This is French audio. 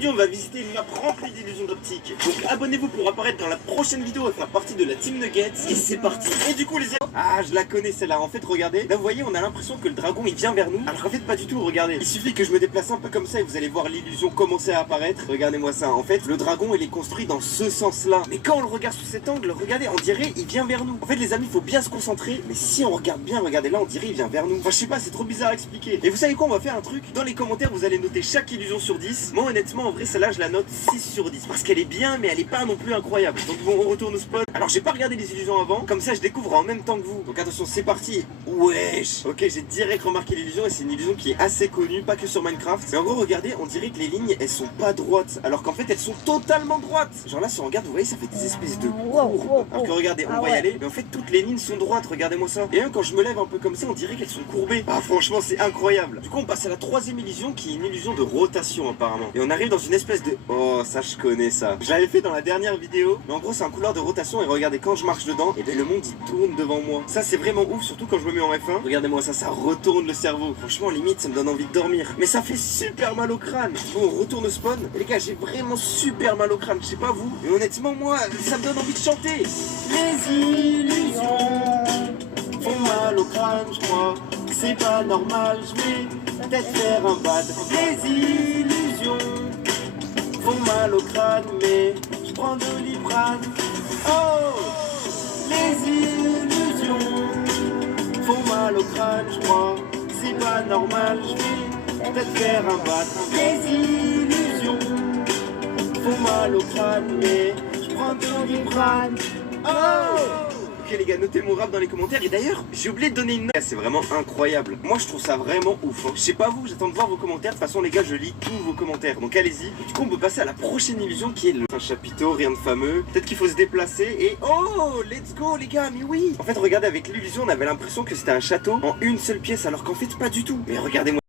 Aujourd'hui on va visiter une map remplie d'illusions d'optique. Donc abonnez-vous pour apparaître dans la prochaine vidéo et faire partie de la Team Nuggets. Et c'est parti. Et du coup les amis, ah je la connais celle-là. En fait regardez, là vous voyez on a l'impression que le dragon il vient vers nous. Alors qu'en fait pas du tout, regardez. Il suffit que je me déplace un peu comme ça et vous allez voir l'illusion commencer à apparaître. Regardez-moi ça. En fait le dragon il est construit dans ce sens-là. Mais quand on le regarde sous cet angle, regardez, on dirait il vient vers nous. En fait les amis, faut bien se concentrer. Mais si on regarde bien, regardez là, on dirait il vient vers nous. Enfin je sais pas, c'est trop bizarre à expliquer. Et vous savez quoi, on va faire un truc. Dans les commentaires vous allez noter chaque illusion sur 10. Moi honnêtement en vrai celle-là je la note 6 sur 10 parce qu'elle est bien mais elle est pas non plus incroyable. Donc bon, on retourne au spawn. Alors j'ai pas regardé les illusions avant, comme ça je découvre en même temps que vous. Donc attention, c'est parti. Wesh. Ok, j'ai direct remarqué l'illusion et c'est une illusion qui est assez connue, pas que sur Minecraft. Mais en gros regardez, on dirait que les lignes elles sont pas droites alors qu'en fait elles sont totalement droites. Genre là si on regarde, vous voyez ça fait des espèces de courbes. Alors que regardez, on va y aller, mais en fait toutes les lignes sont droites, regardez-moi ça. Et même quand je me lève un peu comme ça, on dirait qu'elles sont courbées. Ah franchement c'est incroyable. Du coup on passe à la troisième illusion qui est une illusion de rotation apparemment. Et on arrive dans une espèce de... Oh ça je connais ça. Je l'avais fait dans la dernière vidéo. Mais en gros c'est un couloir de rotation et regardez quand je marche dedans, et bien le monde il tourne devant moi. Ça c'est vraiment ouf, surtout quand je me mets en F1. Regardez-moi ça, ça retourne le cerveau. Franchement limite ça me donne envie de dormir. Mais ça fait super mal au crâne. Bon on retourne au spawn. Et les gars j'ai vraiment super mal au crâne, je sais pas vous. Mais honnêtement moi ça me donne envie de chanter. Les illusions font mal au crâne, je crois. C'est pas normal, je vais peut-être faire un bad. Les illusions font mal au crâne, mais je prends de Doliprane. Oh, les illusions font mal au crâne, je crois. C'est pas normal, je vais peut-être faire un bad. Les illusions font mal au crâne, mais je prends de Doliprane. Oh. Ok les gars, notez mon rap dans les commentaires. Et d'ailleurs, j'ai oublié de donner une note. C'est vraiment incroyable. Moi je trouve ça vraiment ouf hein. Je sais pas vous, j'attends de voir vos commentaires. De toute façon les gars, je lis tous vos commentaires. Donc allez-y. Du coup on peut passer à la prochaine illusion qui est un chapiteau, rien de fameux. Peut-être qu'il faut se déplacer et... Oh, let's go les gars, mais oui. En fait regardez, avec l'illusion on avait l'impression que c'était un château en une seule pièce alors qu'en fait pas du tout. Mais regardez-moi.